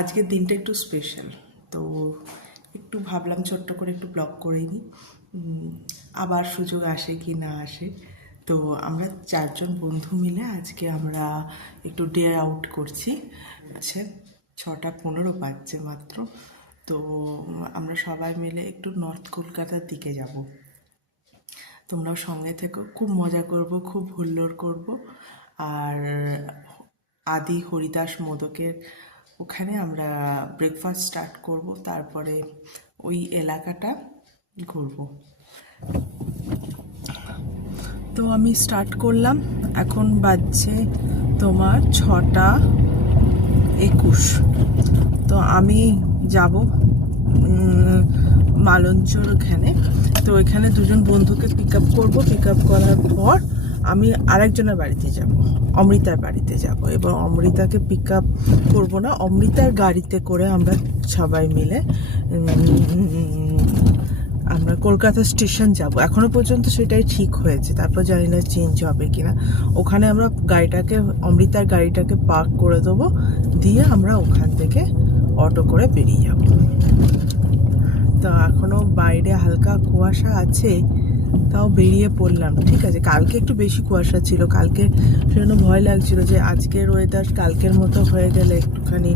আজকের দিনটা একটু স্পেশাল, তো একটু ভাবলাম ছোট্ট করে একটু ব্লগ করে নিই, আবার সুযোগ আসে কি না আসে। তো আমরা 4 জন বন্ধু মিলে আজকে আমরা একটু ডে আউট করছি। আচ্ছা, 6:15 বাজছে মাত্র। তো আমরা সবাই মিলে একটু নর্থ কলকাতার দিকে যাব। তোমরাও সঙ্গে থেকো, খুব মজা করব, খুব হুল্লোড় করব। আর আদি হরিদাস মোদকের ওখানে আমরা ব্রেকফাস্ট স্টার্ট করব, তারপরে ওই এলাকাটা ঘুরব। তো আমি স্টার্ট করলাম, এখন বাজছে তোমার 6:21। তো আমি যাব মালঞ্চর ওখানে। তো এখানে 2 জন বন্ধুকে পিক আপ করবো। পিক আপ করার পর আমি আরেকজনের বাড়িতে যাব, অমৃতার বাড়িতে যাব, এবং অমৃতাকে পিক আপ করবো না, অমৃতার গাড়িতে করে আমরা সবাই মিলে আমরা কলকাতা স্টেশন যাব। এখনো পর্যন্ত সেটাই ঠিক হয়েছে, তারপর জানি না চেঞ্জ হবে কিনা। ওখানে আমরা গাড়িটাকে, অমৃতার গাড়িটাকে পার্ক করে দেবো, দিয়ে আমরা ওখান থেকে অটো করে বেরিয়ে যাব। তো এখনো বাইরে হালকা কুয়াশা আছে, তাও বেরিয়ে পড়লাম। ঠিক আছে, কালকে একটু বেশি কুয়াশা ছিল, কালকে সেজন্য ভয় লাগছিল যে আজকের ওয়েদার কালকের মতো হয়ে গেলে একটুখানি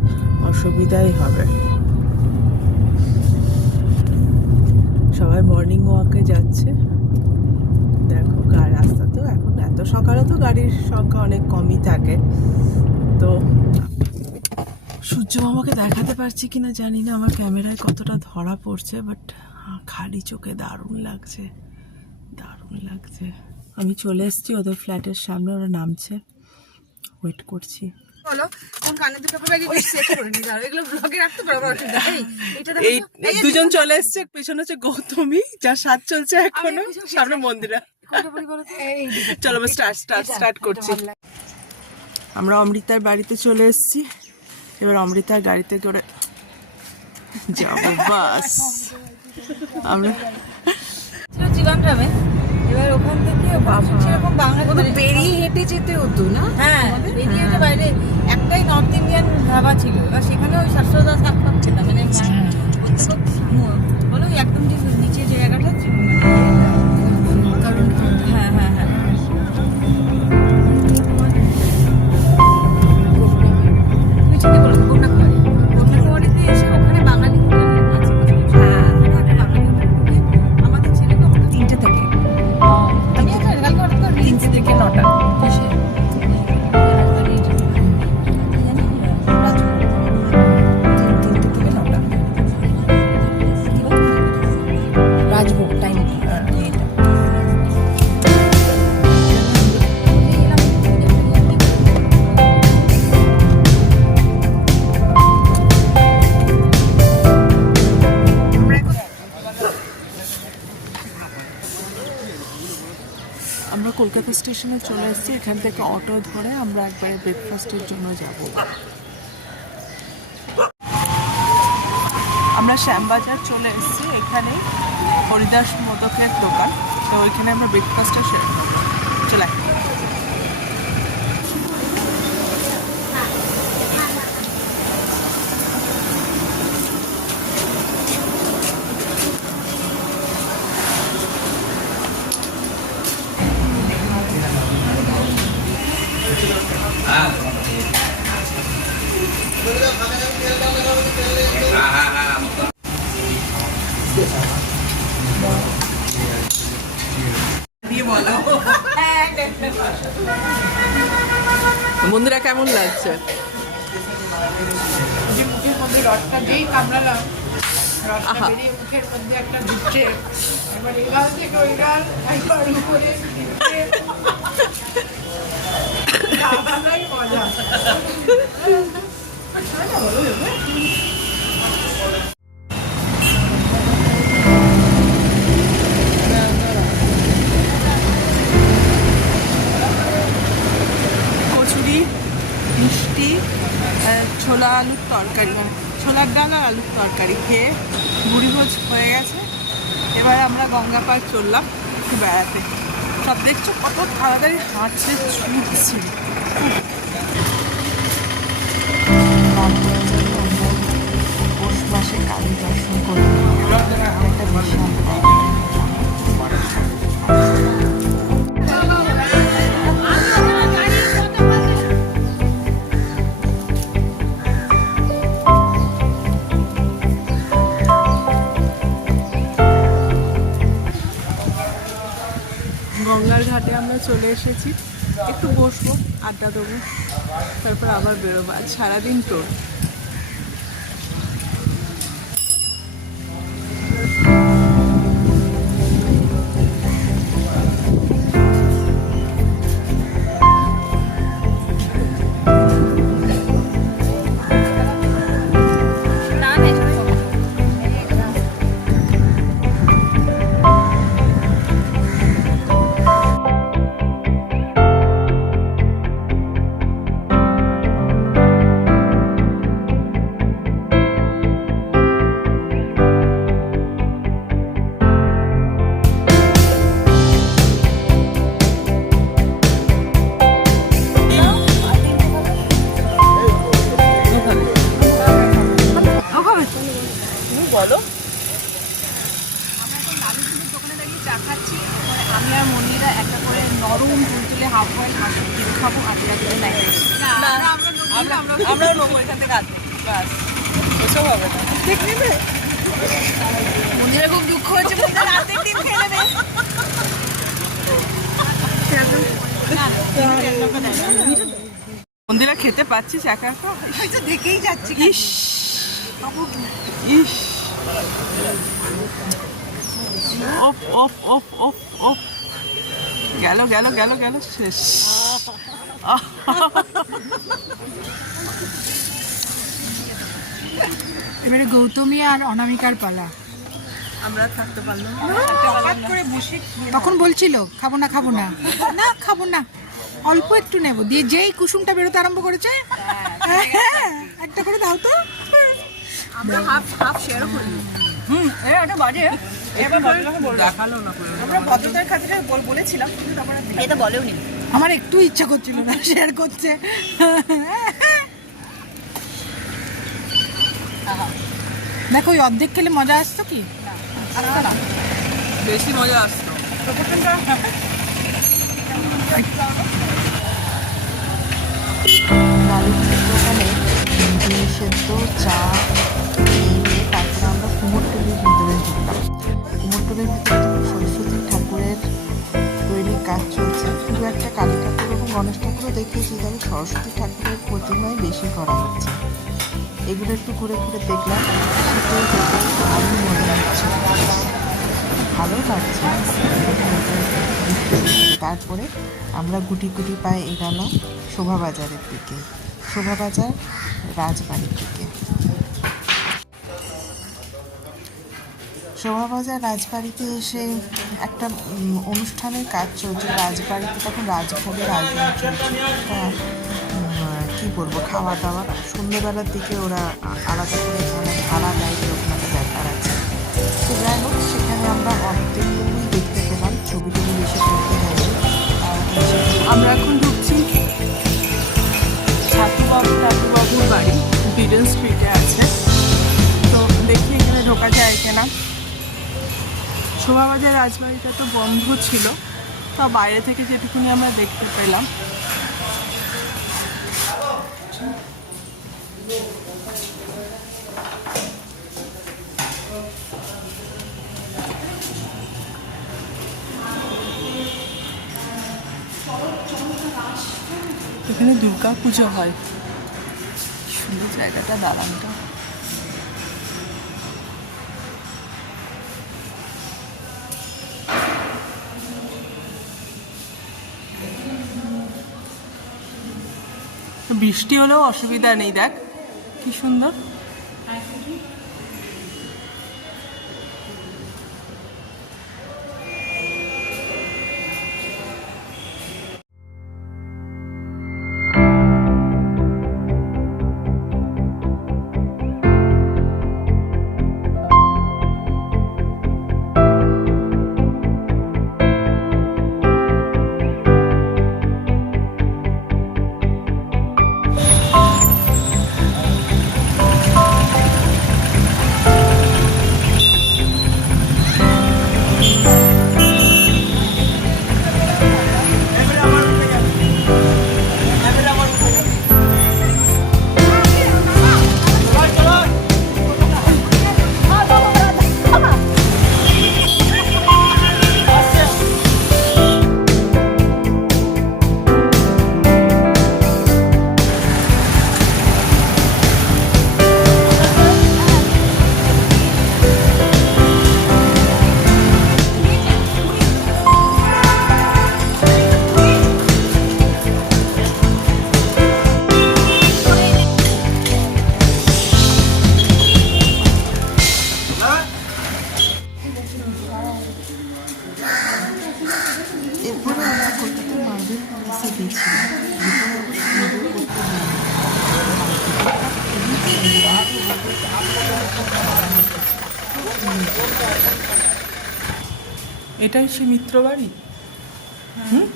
অসুবিধাই হবে। সবাই মর্নিং ওয়াকে যাচ্ছে, দেখো রাস্তা তো এখন এত সকালে তো গাড়ির সংখ্যা অনেক কমই থাকে। তো সূর্য মামাকে দেখাতে পারছি কিনা জানি না, আমার ক্যামেরায় কতটা ধরা পড়ছে, বাট খালি চোখে দারুণ লাগছে, দারুণ লাগছে। আমি চলে এসেছি ওদের ফ্ল্যাটের সামনে, ওরা নামছে, ওয়েট করছি। এই 2 জন চলে এসছে, পেছনে হচ্ছে গৌতমী, যার সাজ চলছে এখনো, সামনে মন্দিরা। চলো স্টার্ট করছি। আমরা অমৃতার বাড়িতে চলে এসেছি, এবার অমৃতার গাড়িতে করে যাবো। বাস আমরা এবার ওখান থেকে সেরকম বাংলা বেরিয়ে হেঁটে যেতে হতো না। হ্যাঁ, বেরিয়ে হেঁটে বাইরে একটাই নর্থ ইন্ডিয়ান ধাবা ছিল, এবার সেখানে ওই 710 শাক পাচ্ছে না, মানে বলো একদম যে নিচে জায়গাটা ছিল। হ্যাঁ হ্যাঁ হ্যাঁ, তুমি চিন্তা করো কন্যাকুমারীতে এসে ওখানে বাঙালি আমাদের ছেলেকে 3টে থেকে 3 থেকে 9টা রাজভোগ টাইম। আমরা কলকাতা স্টেশনে চলে এসেছি, এখান থেকে অটো ধরে আমরা একবারে ব্রেকফাস্টের জন্য যাব। আমরা শ্যামবাজার চলে এসেছি, এখানে হরিদাস মোদকের দোকান, তো ওইখানে আমরা ব্রেকফাস্টটা সেরে নেব। চলে বন্ধুরা, কেমন লাগছে? মুখের মধ্যে রসটা যেই কামড়ালাম, রসটা বেরিয়ে মুখের মধ্যে একটা ঢুকছে, এবার এই গাল থেকে ওই গাল, একবার উপরে মজা। কচুরি, মিষ্টি, ছোলা আলুর তরকারি, মানে ছোলার ডাল আর আলুর তরকারি খেয়ে ভুড়িভোজ হয়ে গেছে। এবার আমরা গঙ্গা পাড় চললাম একটু বেড়াতে। সব দেখছো কত তাড়াতাড়ি হাঁটছে, ছুটছে। কালী দর্শন করে নিলাম। একটা বিশাল গঙ্গার ঘাটে আমরা চলে এসেছি, একটু বসবো, আড্ডা দেবো, তারপর আবার বেরোবো। আজ সারাদিন তোর বলো। দোকানে দাঁড়িয়ে চা খাচ্ছি, আমি আর মনিরা একটা করে নরম তুলতুলে হাফ বয়েল হাঁস খাবো, আটটা করে লাইন আমরাও নেবো এখান থেকে আনতে, ব্যাস ওসব হবে না। ঠিক নেবে মনিরা খুব দুঃখ হচ্ছে, রাতের ডিম খেয়ে নেবে। মন্দিরা খেতে পাচ্ছিস একা একা? হয়তো দেখেই যাচ্ছি। ইস ইস off off off off off গেল গেল গেল গেল শেষ। এবারে গৌতমী আর অনামিকার পালা। আমরা থাকতে পারলাম করে বসে তখন বলছিল খাবো না খাবো না, না খাবো না, অল্প একটু নেব, দিয়ে যেই কুসুমটা বেরোতে আরম্ভ করেছে একটা করে দাও তো। আমরা হাফ হাফ শেয়ারও করি। এটা বাজে দেখালো না আমরা ভদ্রতার খাতিরে বলেছিলাম, কিন্তু তারপরে এটা বলেও নি। আমার একটু ইচ্ছা করছিল না শেয়ার করছে। দেখো ওই অর্ধেক খেলে মজা আসতো কি? আসতো না, বেশি মজা আসতো। ওখানে ডিম সেদ্ধ চা নিয়ে তারপরে আমরা কুমোরটুলির ভিতরে ঢুকলাম। কুমোরটুলির ভিতরে সরস্বতী ঠাকুরের তৈরির কাজ চলছে, শুধু একটা কালী ঠাকুর এবং গণেশ ঠাকুরও দেখিয়েছি, তবে সরস্বতী ঠাকুরের প্রতিমায় বেশি করা হচ্ছে। এগুলো একটু ঘুরে ঘুরে দেখলাম, আমি মনে হচ্ছে ভালো লাগছে। তারপরে আমরা গুটি গুটি পায়ে এগালাম শোভাবাজারের দিকে, শোভাবাজার রাজবাড়ির দিকে। শোভাবাজার রাজবাড়িতে এসে একটা অনুষ্ঠানের কাজ চলছে রাজবাড়িতে, তখন রাজভোগের আয়োজন চলছে। কী বলবো, খাওয়া দাওয়া সন্ধ্যেবেলার দিকে ওরা আলাদা করে মানে ভাড়া দেয়, ওখানে ব্যাপার আছে। তো যাই হোক, সেখানে আমরা অর্ধেকটুকুই দেখতে পেলাম, ছবি টবি বেশি করতে যাইনি। আমরা এখন ঢুকছি ঠাকুরবাবুর বাড়ি, বিডেন স্ট্রিটে আছে। তো দেখি এখানে ঢোকা যায় কিনা। শোভাবাজার রাজবাড়িটা তো বন্ধ ছিল, তা বাইরে থেকে যেটুকুনি আমরা দেখতে পেলাম। এখানে দুর্গা পুজো হয়, সুন্দর জায়গাটা, দালানটা। বৃষ্টি হলেও অসুবিধা নেই, দেখ কি সুন্দর। এটাই সে মিত্র বাড়ি। হুম,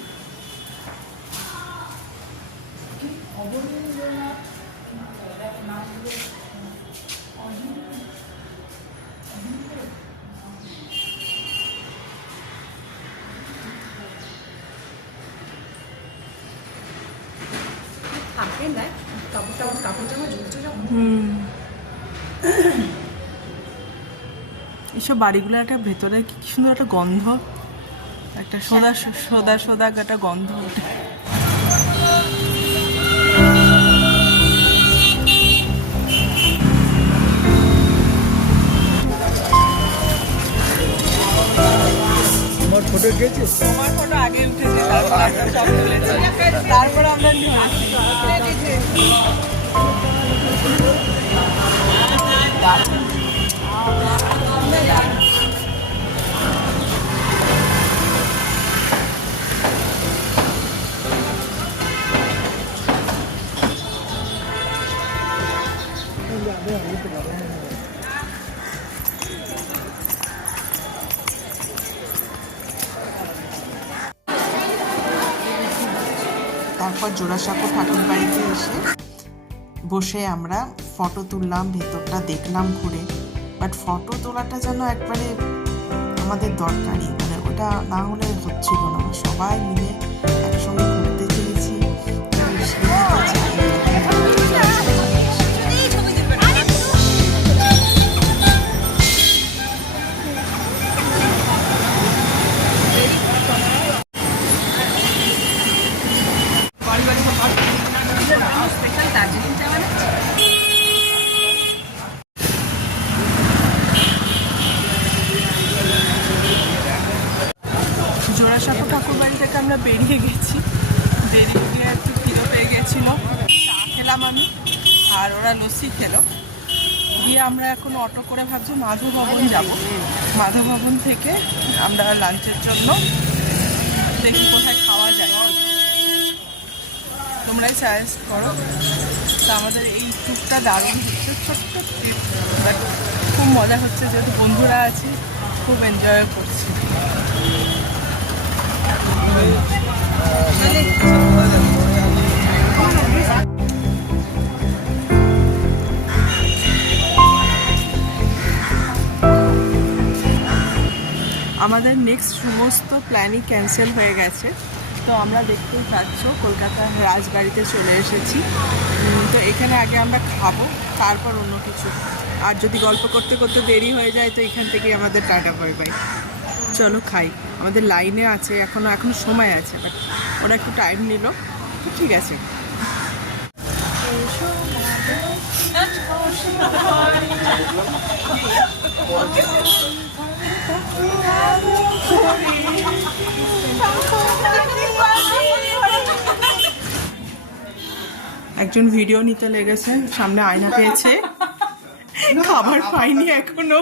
থাকে না কাপড় জামা ঝুলছে যখন। এইসব বাড়িগুলো একটা ভেতরে কি সুন্দর একটা গন্ধ, একটা সোদা সোদা সোদা একটা গন্ধ ওঠে। তোমার ফটো গেছিস? তোমার ফটো আগে উঠেছে, তারপর আমরা তারপর জোড়াসাঁকো ঠাকুর বাড়িতে এসে বসে আমরা ফটো তুললাম, ভেতরটা দেখলাম ঘুরে। বাট ফটো তোলাটা যেন একবারে আমাদের দরকারি, মানে ওটা না হলে হচ্ছিল না। সবাই মিলে একসঙ্গে ঘুরতে চেয়েছি, জোড়াসাঁকো ঠাকুর বাড়ি থেকে আমরা বেরিয়ে গেছি। বেরিয়ে গিয়ে একটু খিদে পেয়ে গেছিলো, চা খেলাম আমি, আর ওরা লস্যি খেলো। গিয়ে আমরা এখন অটো করে ভাবছি মাধব ভবন যাবো। মাধব ভবন থেকে আমরা লাঞ্চের জন্য দেখি কোথায় খাওয়া যায়, তোমরাই সাজেস্ট করো। তো আমাদের এই ট্যুরটা দারুণ হচ্ছে, ছোট্ট ট্রিপ, বাট খুব মজা হচ্ছে, যেহেতু বন্ধুরা আছি খুব এনজয় করছি। আমাদের নেক্সট সমস্ত প্ল্যানই ক্যান্সেল হয়ে গেছে। তো আমরা দেখতেই পাচ্ছ কলকাতার রাজবাড়িতে চলে এসেছি। তো এখানে আগে আমরা খাবো, তারপর অন্য কিছু। আর যদি গল্প করতে করতে দেরি হয়ে যায় তো এখান থেকেই আমাদের টাটা বাই বাই। চলো খাই, আমাদের লাইনে আছে, এখনো সময় আছে, বাট ওরা একটু টাইম নিল, তো ঠিক আছে। একজন ভিডিও নিতে লেগেছে, সামনে আয়না পেয়েছে, খাবার পাইনি এখনো।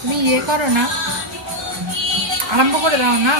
তুমি ইয়ে করো না, আরম্ভ করে দাও না।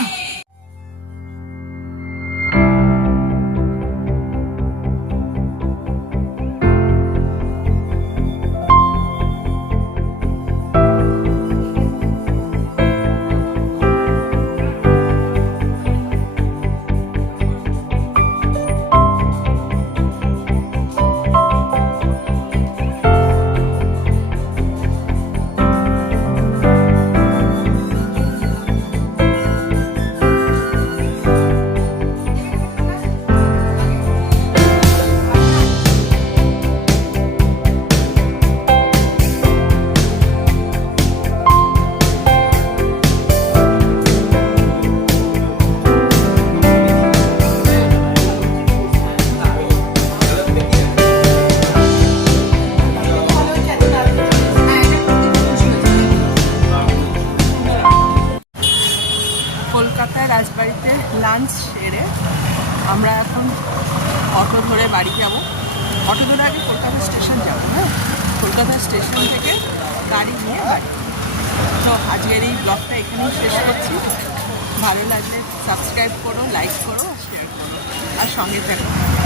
কলকাতায় রাজবাড়িতে লাঞ্চ সেরে আমরা এখন অটো ধরে বাড়ি যাব। অটো ধরে আগে কলকাতা স্টেশন যাব, হ্যাঁ, কলকাতা স্টেশন থেকে গাড়ি নিয়ে বাড়ি। তো আজকের এই ব্লগটা এখানেই শেষ করছি। ভালো লাগলে সাবস্ক্রাইব করো, লাইক করো, শেয়ার করো আর সঙ্গে থাকো।